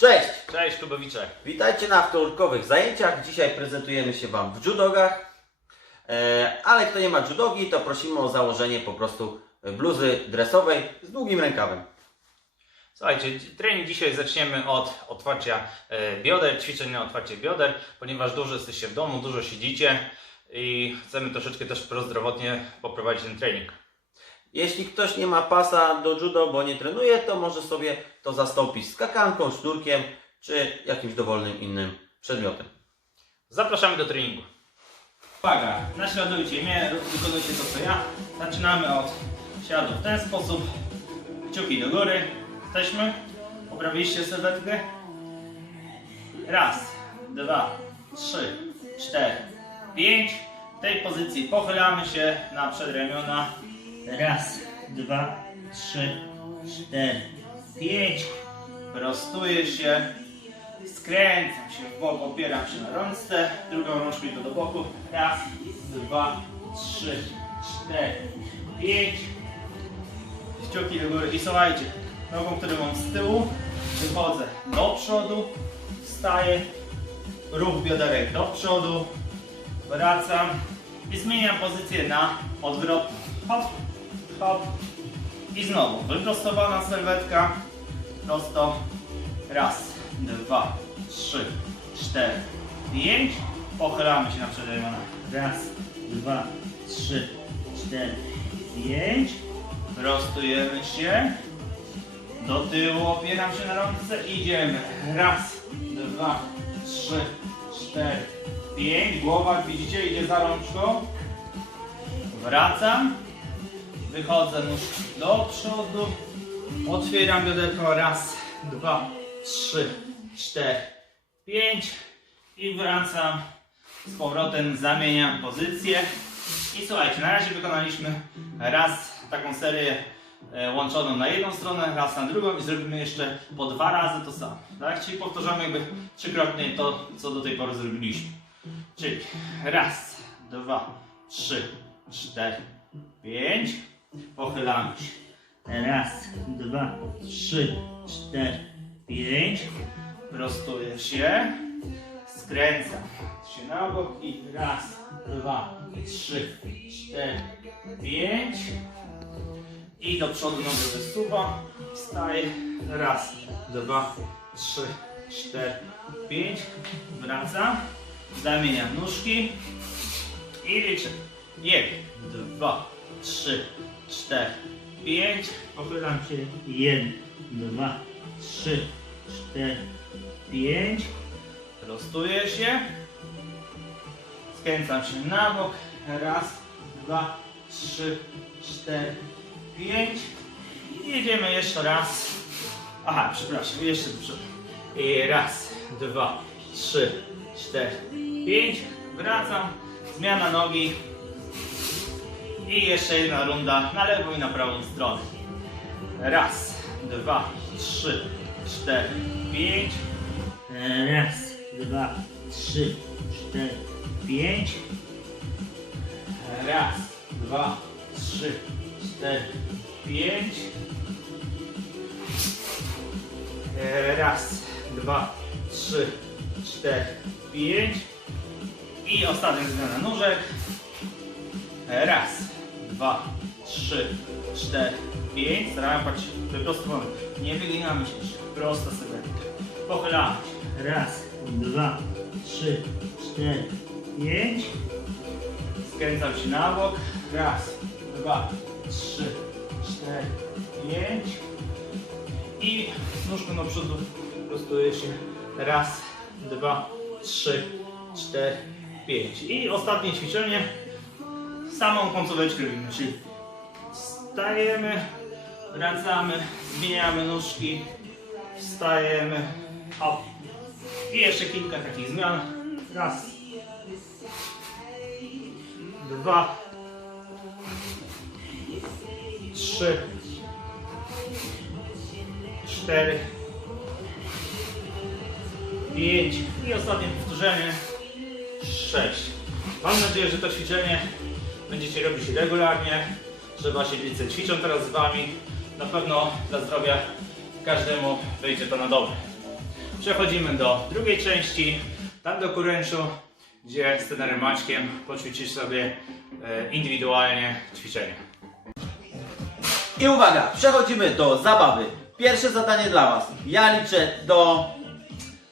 Cześć! Cześć klubowicze. Witajcie na wtorkowych zajęciach. Dzisiaj prezentujemy się Wam w judogach. E, ale kto nie ma judogi, to prosimy o założenie po prostu bluzy dresowej z długim rękawem. Słuchajcie, trening dzisiaj zaczniemy od otwarcia e, bioder, ćwiczeń na otwarcie bioder, ponieważ dużo jesteście w domu, dużo siedzicie i chcemy troszeczkę też prozdrowotnie poprowadzić ten trening. Jeśli ktoś nie ma pasa do judo, bo nie trenuje, to może sobie to zastąpić skakanką, sznurkiem czy jakimś dowolnym innym przedmiotem. Zapraszamy do treningu. Uwaga, naśladujcie mnie, wykonujcie to co ja. Zaczynamy od siadu w ten sposób. Kciuki do góry. Jesteśmy? Poprawiliście sylwetkę? Raz, dwa, trzy, cztery, pięć. W tej pozycji pochylamy się na przedramiona. Raz, dwa, trzy, cztery, pięć. Prostuję się. Skręcam się w bok, opieram się na rączce, drugą rączką idę do boku. Raz, dwa, trzy, cztery, pięć. Kciuki do góry. I słuchajcie, nogą, którą mam z tyłu, wychodzę do przodu, wstaję, ruch bioderek do przodu, wracam i zmieniam pozycję na odwrotną. Hop, hop i znowu wyprostowana sylwetka, prosto, raz, dwa, trzy, cztery, pięć. Pochylamy się na przedramiona. Raz, dwa, trzy, cztery, pięć. Prostujemy się. Do tyłu opieram się na rączce. Idziemy. Raz, dwa, trzy, cztery, pięć. Głowa, widzicie, idzie za rączką. Wracam. Wychodzę nóżki do przodu. Otwieram bioderko. Raz, dwa, trzy, cztery, pięć. I wracam. Z powrotem zamieniam pozycję. I słuchajcie, na razie wykonaliśmy raz taką serię e, łączoną na jedną stronę, raz na drugą i zrobimy jeszcze po dwa razy to samo. Tak? Czyli powtarzamy jakby trzykrotnie to, co do tej pory zrobiliśmy. Czyli raz, dwa, trzy, cztery, pięć. Pochylamy się. Raz, dwa, trzy, cztery, pięć. Prostuję się. Skręcam się na bok i raz, dwa, trzy, cztery, pięć. I do przodu nogę wysuwam. Wstaję. Raz, dwa, trzy, cztery, pięć. Wracam. Zamieniam nóżki. I liczę. Jeden, dwa, trzy, cztery, pięć. Pochylam się. Jeden, dwa, trzy, cztery, pięć. Prostuję się. Skręcam się na bok. Raz, dwa, trzy, cztery, pięć. I jedziemy jeszcze raz. Aha, przepraszam, jeszcze do przodu. I raz, dwa, trzy, cztery, pięć. Wracam. Zmiana nogi. I jeszcze jedna runda na lewą i na prawą stronę. Raz, dwa, trzy, cztery, pięć. Raz, dwa, trzy, cztery, pięć. Raz, dwa, trzy, cztery, pięć. Raz, dwa, trzy, cztery, pięć. I ostatnia zmiana nóżek. Raz, dwa, trzy, cztery, pięć. Staramy patrzeć wyprostowany. Nie wyginamy się. Prosta sylwetka. Pochylamy się. Raz, dwa, trzy, cztery, pięć. Skręcam się na bok. Raz, dwa, trzy, cztery, pięć. I nóżką do przodu prostuję się. Raz, dwa, trzy, cztery, pięć. I ostatnie ćwiczenie. Samą końcóweczkę robimy, czyli wstajemy, wracamy, zmieniamy nóżki, wstajemy, hop. I jeszcze kilka takich zmian. Raz, dwa, trzy, cztery, pięć. I ostatnie powtórzenie. Sześć. Mam nadzieję, że to ćwiczenie będziecie robić regularnie, że wasi rodzice ćwiczą teraz z wami. Na pewno dla zdrowia każdemu wyjdzie to na dobre. przechodzimy do drugiej części, tam do kuręczu, gdzie z trenerem Maćkiem poćwiczysz sobie e, indywidualnie ćwiczenie. I uwaga, przechodzimy do zabawy. Pierwsze zadanie dla Was. Ja liczę do,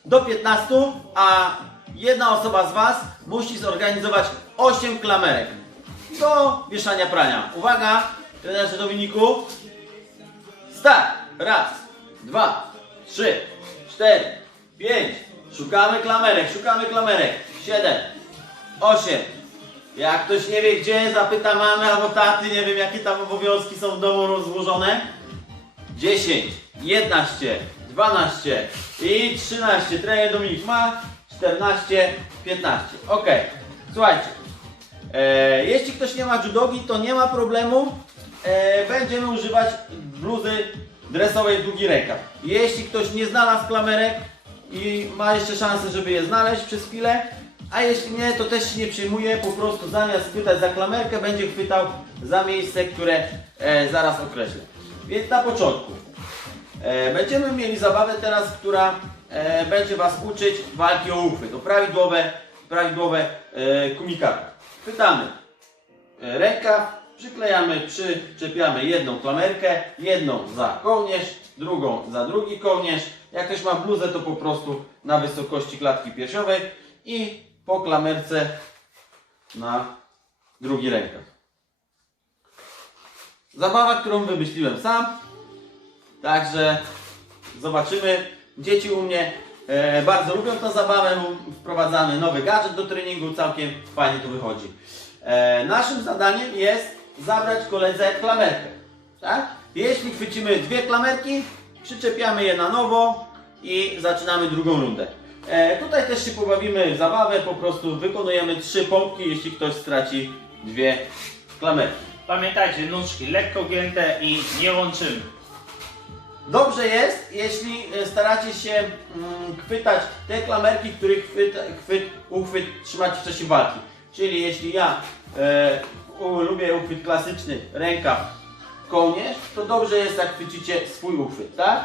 do 15, a jedna osoba z Was musi zorganizować 8 klamerek do wieszania prania. Uwaga, trenerze Dominiku. Start! Raz, dwa, trzy, cztery, pięć. Szukamy klamerek, szukamy klamerek. Siedem, osiem. Jak ktoś nie wie gdzie, zapyta mamy albo taty, nie wiem jakie tam obowiązki są w domu rozłożone. 10, 11, 12 i 13. Trener Dominik ma 14, 15. Ok, słuchajcie. E, jeśli ktoś nie ma judogi, to nie ma problemu. E, będziemy używać bluzy dresowej długi rękaw. Jeśli ktoś nie znalazł klamerek i ma jeszcze szansę, żeby je znaleźć przez chwilę, a jeśli nie, to też się nie przejmuje, po prostu zamiast chwytać za klamerkę, będzie chwytał za miejsce, które e, zaraz określę. Więc na początku e, będziemy mieli zabawę teraz, która e, będzie Was uczyć walki o uchwyt, o prawidłowe, prawidłowe e, kumikata. Chwytamy e, rękaw, przyklejamy, przyczepiamy jedną klamerkę, jedną za kołnierz, drugą za drugi kołnierz. Jak ktoś ma bluzę, to po prostu na wysokości klatki piersiowej i po klamerce na drugi rękaw. Zabawa, którą wymyśliłem sam. Także zobaczymy. Dzieci u mnie bardzo lubią tę zabawę. Wprowadzamy nowy gadżet do treningu, całkiem fajnie to wychodzi. E, naszym zadaniem jest zabrać koledze klamerkę. Tak? Jeśli chwycimy dwie klamerki, przyczepiamy je na nowo i zaczynamy drugą rundę. E, tutaj też się pobawimy w zabawę, po prostu wykonujemy trzy pompki, jeśli ktoś straci dwie klamerki. Pamiętajcie, nóżki lekko gięte i nie łączymy. Dobrze jest, jeśli e, staracie się mm, chwytać te klamerki, których chwyt, chwyt, uchwyt trzymać w czasie walki. Czyli jeśli ja e, u, lubię uchwyt klasyczny, rękaw, kołnierz, to dobrze jest jak chwycicie swój uchwyt, tak?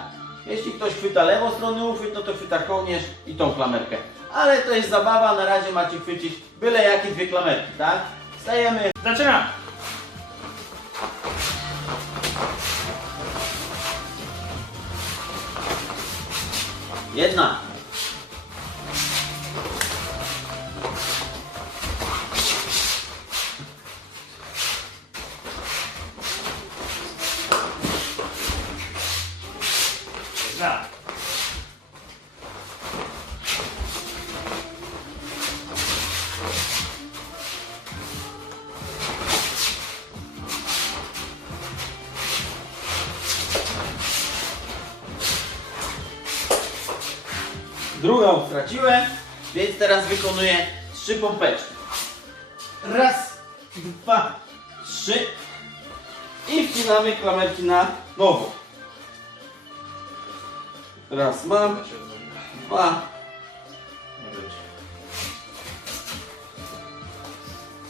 Jeśli ktoś chwyta lewostronny uchwyt, no to chwyta kołnierz i tą klamerkę. Ale to jest zabawa, na razie macie chwycić byle jakie dwie klamerki, tak? Stajemy Zaczynamy! Jedna. Za. Straciłem, więc teraz wykonuję trzy pompeczki. Raz, dwa, trzy i wcinamy klamerki na nowo. Raz mam, dwa,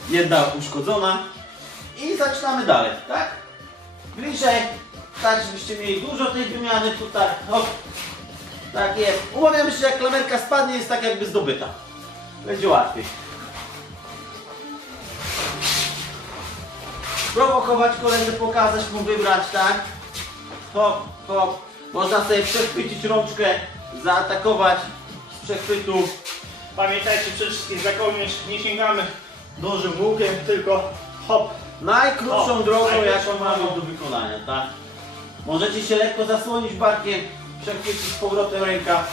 jedna uszkodzona i zaczynamy dalej, tak? Bliżej, tak żebyście mieli dużo tej wymiany tutaj. Hop. Tak jest. Umawiamy się, że jak klamerka spadnie, jest tak jakby zdobyta. Będzie łatwiej. Prowokować kolegę, pokazać mu wybrać, tak? Hop, hop. Można sobie przechwycić rączkę, zaatakować z przechwytu. Pamiętajcie przede wszystkim za kołnierz nie sięgamy dużym łukiem, tylko hop. Najkrótszą O, drogą, najkrótszą jaką mamy do wykonania, tak? Możecie się lekko zasłonić barkiem, przechwycić z powrotem ręka.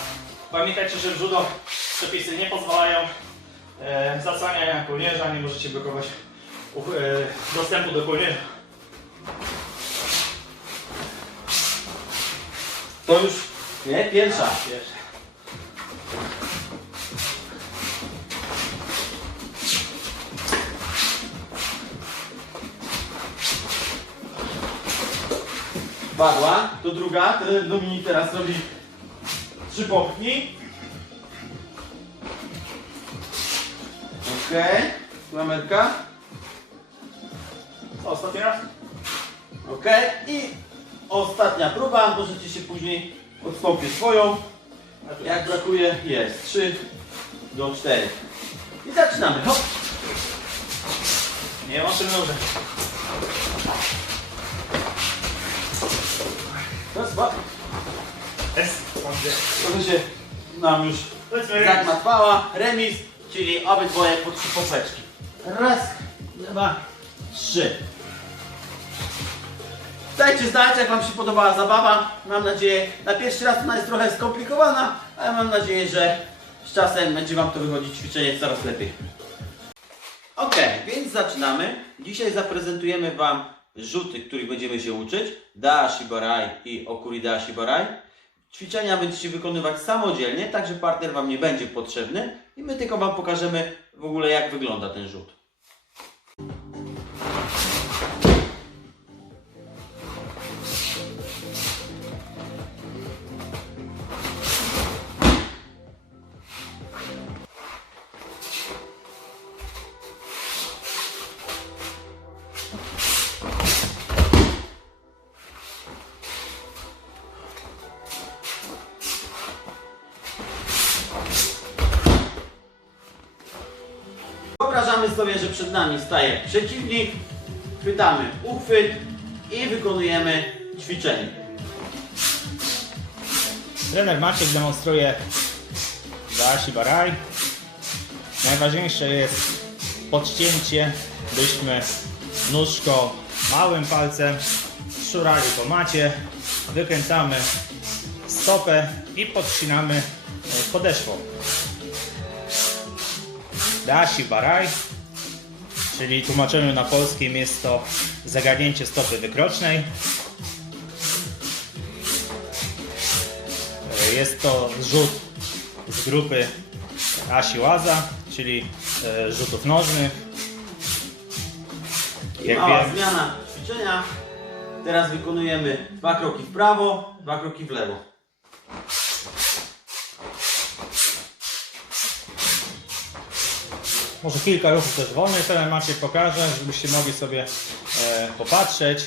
Pamiętajcie, że w judo przepisy nie pozwalają e, zasłaniania kołnierza, nie możecie blokować e, dostępu do kołnierza. To już, nie? Pierwsza. Pierwsze. Padła, to druga. Dominik teraz robi trzy pompki. Okej, klamerka. Co, ostatni raz? Okej, i ostatnia próba. Możecie się później odstąpić swoją. Jak brakuje, jest. 3 do 4. I zaczynamy. Hop. Nie ma czym dłużej. Raz, dwa. Dobrze. Trochę się nam już zagmatwała. Remis, czyli obydwoje po trzy poprzeczki. Raz, dwa, trzy. Dajcie znać, jak Wam się podobała zabawa. Mam nadzieję, na pierwszy raz ona jest trochę skomplikowana, ale mam nadzieję, że z czasem będzie Wam to wychodzić ćwiczenie coraz lepiej. Ok, więc zaczynamy. Dzisiaj zaprezentujemy Wam rzuty, których będziemy się uczyć. Dashi Barai i Okuri Dashi Barai. Ćwiczenia będziecie wykonywać samodzielnie, także partner Wam nie będzie potrzebny i my tylko Wam pokażemy w ogóle jak wygląda ten rzut. Sobie, że przed nami staje przeciwnik, chwytamy uchwyt i wykonujemy ćwiczenie. Trener Maciek demonstruje Dashi Baraj. Najważniejsze jest podcięcie, byśmy nóżką, małym palcem szurali po macie, wykręcamy stopę i podcinamy podeszwą. Dashi Baraj, czyli w tłumaczeniu na polskim jest to zagarnięcie stopy wykrocznej. Jest to zrzut z grupy Asiłaza, czyli e, rzutów nożnych. Jak Mała wiem, zmiana ćwiczenia. Teraz wykonujemy dwa kroki w prawo, dwa kroki w lewo. Może kilka ruchów też wolnych trener Maciek pokaże, żebyście mogli sobie e, popatrzeć.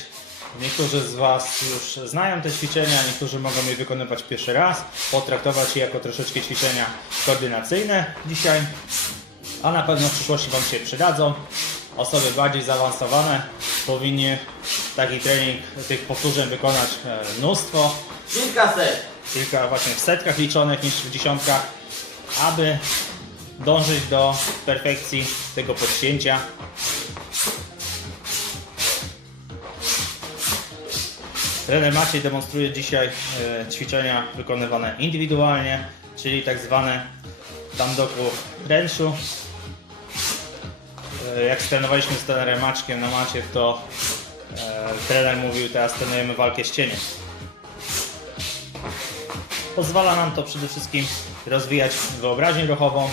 Niektórzy z Was już znają te ćwiczenia, niektórzy mogą je wykonywać pierwszy raz, potraktować je jako troszeczkę ćwiczenia koordynacyjne dzisiaj, a na pewno w przyszłości Wam się przydadzą. Osoby bardziej zaawansowane powinny taki trening tych powtórzeń wykonać e, mnóstwo, Kilka set. kilka właśnie w setkach liczonych niż w dziesiątkach, aby dążyć do perfekcji tego podcięcia. Trener Maciej demonstruje dzisiaj e, ćwiczenia wykonywane indywidualnie, czyli tak zwane dandoku ręczu. E, Jak trenowaliśmy z trenerem Maczkiem na macie, to e, trener mówił, teraz trenujemy walkę z cieniem. Pozwala nam to przede wszystkim rozwijać wyobraźnię ruchową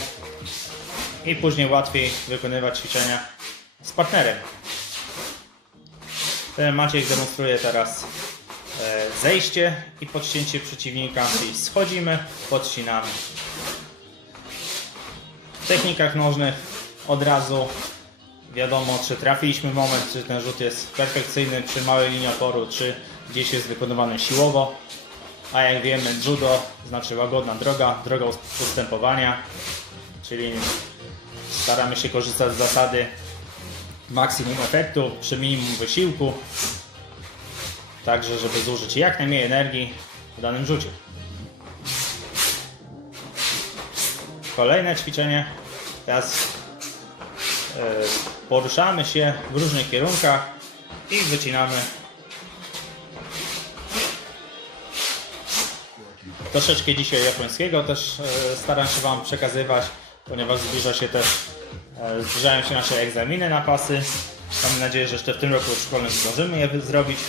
i później łatwiej wykonywać ćwiczenia z partnerem. Ten Maciek demonstruje teraz e, zejście i podcięcie przeciwnika, czyli schodzimy, podcinamy. W technikach nożnych od razu wiadomo, czy trafiliśmy moment, czy ten rzut jest perfekcyjny przy małej linii oporu, czy gdzieś jest wykonywany siłowo. A jak wiemy, judo znaczy łagodna droga, droga postępowania, czyli staramy się korzystać z zasady maksimum efektu przy minimum wysiłku, także żeby zużyć jak najmniej energii w danym rzucie. Kolejne ćwiczenie. Teraz e, poruszamy się w różnych kierunkach i wycinamy Troszeczkę dzisiaj japońskiego też e, staram się Wam przekazywać, ponieważ zbliża się też, e, zbliżają się nasze egzaminy na pasy. Mam nadzieję, że jeszcze w tym roku szkolnym zdążymy je zrobić.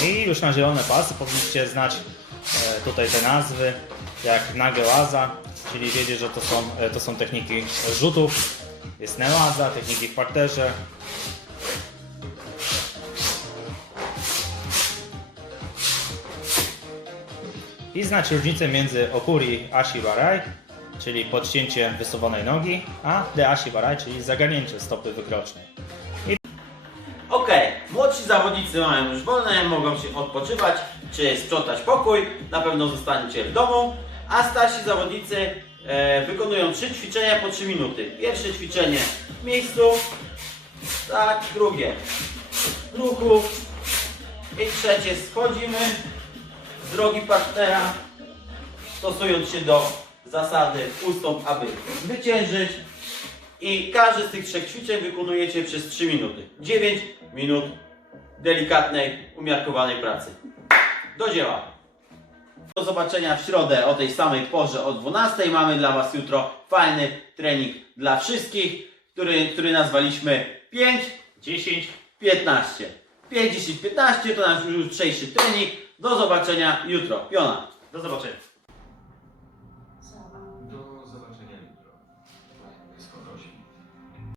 E, I już na zielone pasy powinniście znać e, tutaj te nazwy, jak Nagełaza, czyli wiedzieć, że to są, to są techniki rzutów. Jest Nełaza, techniki w parterze, i znać różnicę między okuri ashi barai, czyli podcięcie wysuwanej nogi, a de ashi barai, czyli zagarnięcie stopy wykrocznej. Ok, młodsi zawodnicy mają już wolne, mogą się odpoczywać, czy sprzątać pokój, na pewno zostaniecie w domu, a starsi zawodnicy e, wykonują trzy ćwiczenia po 3 minuty. Pierwsze ćwiczenie w miejscu, tak, drugie w ruchu i trzecie schodzimy z drogi partnera, stosując się do zasady ustąp, aby zwyciężyć. I każdy z tych trzech ćwiczeń wykonujecie przez 3 minuty. 9 minut delikatnej, umiarkowanej pracy. Do dzieła. Do zobaczenia w środę o tej samej porze o 12. Mamy dla Was jutro fajny trening dla wszystkich, który, który nazwaliśmy 5, 10. 15. 5, 10, 15 to nasz jutrzejszy trening. Do zobaczenia jutro. Piona. Do zobaczenia.